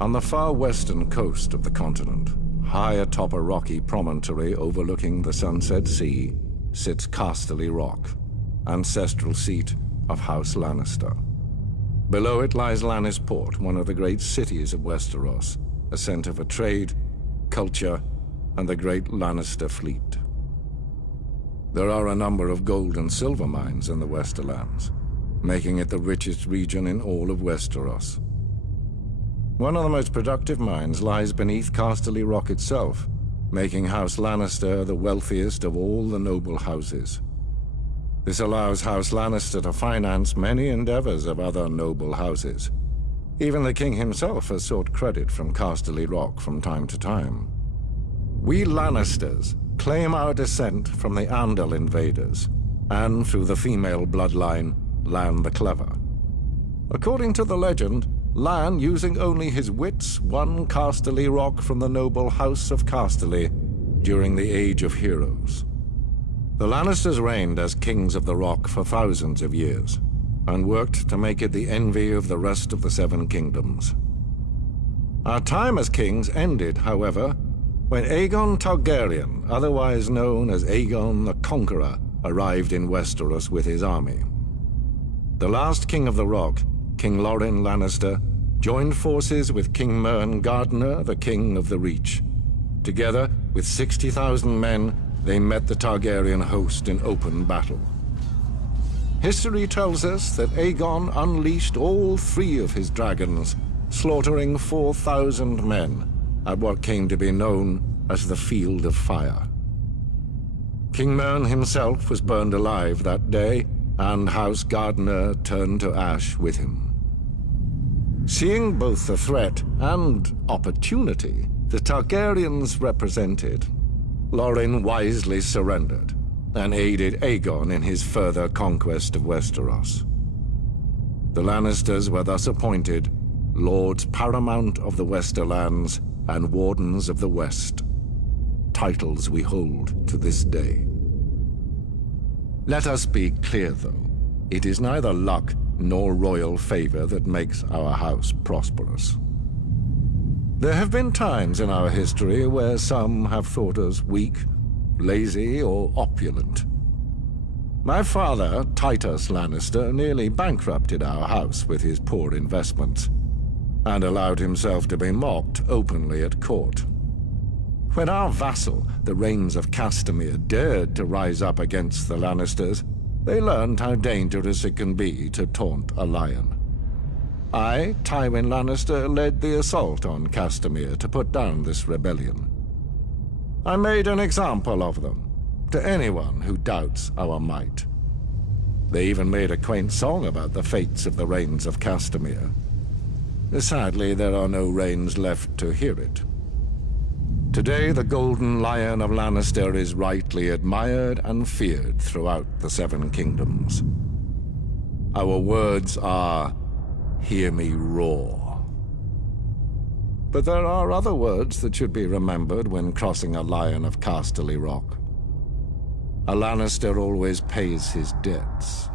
On the far western coast of the continent, high atop a rocky promontory overlooking the Sunset Sea, sits Casterly Rock, ancestral seat of House Lannister. Below it lies Lannisport, one of the great cities of Westeros, a center for trade, culture, and the great Lannister fleet. There are a number of gold and silver mines in the Westerlands, making it the richest region in all of Westeros. One of the most productive mines lies beneath Casterly Rock itself, making House Lannister the wealthiest of all the noble houses. This allows House Lannister to finance many endeavors of other noble houses. Even the king himself has sought credit from Casterly Rock from time to time. We Lannisters claim our descent from the Andal invaders, and through the female bloodline, Lann the Clever. According to the legend, Lann, using only his wits, won Casterly Rock from the noble House of Casterly during the Age of Heroes. The Lannisters reigned as kings of the Rock for thousands of years, and worked to make it the envy of the rest of the Seven Kingdoms. Our time as kings ended, however, when Aegon Targaryen, otherwise known as Aegon the Conqueror, arrived in Westeros with his army. The last king of the Rock, King Loren Lannister, joined forces with King Mern Gardener, the king of the Reach. Together, with 60,000 men, they met the Targaryen host in open battle. History tells us that Aegon unleashed all 3 of his dragons, slaughtering 4,000 men at what came to be known as the Field of Fire. King Mern himself was burned alive that day, and House Gardener turned to ash with him. Seeing both the threat and opportunity the Targaryens represented, Loren wisely surrendered and aided Aegon in his further conquest of Westeros. The Lannisters were thus appointed Lords Paramount of the Westerlands and Wardens of the West, titles we hold to this day. Let us be clear, though. It is neither luck nor royal favor that makes our house prosperous. There have been times in our history where some have thought us weak, lazy, or opulent. My father, Titus Lannister, nearly bankrupted our house with his poor investments, and allowed himself to be mocked openly at court. When our vassal, the Rains of Castamere, dared to rise up against the Lannisters, they learned how dangerous it can be to taunt a lion. I, Tywin Lannister, led the assault on Castamere to put down this rebellion. I made an example of them, to anyone who doubts our might. They even made a quaint song about the fates of the Rains of Castamere. Sadly, there are no Rains left to hear it. Today, the Golden Lion of Lannister is rightly admired and feared throughout the Seven Kingdoms. Our words are, "Hear me roar." But there are other words that should be remembered when crossing a lion of Casterly Rock. A Lannister always pays his debts.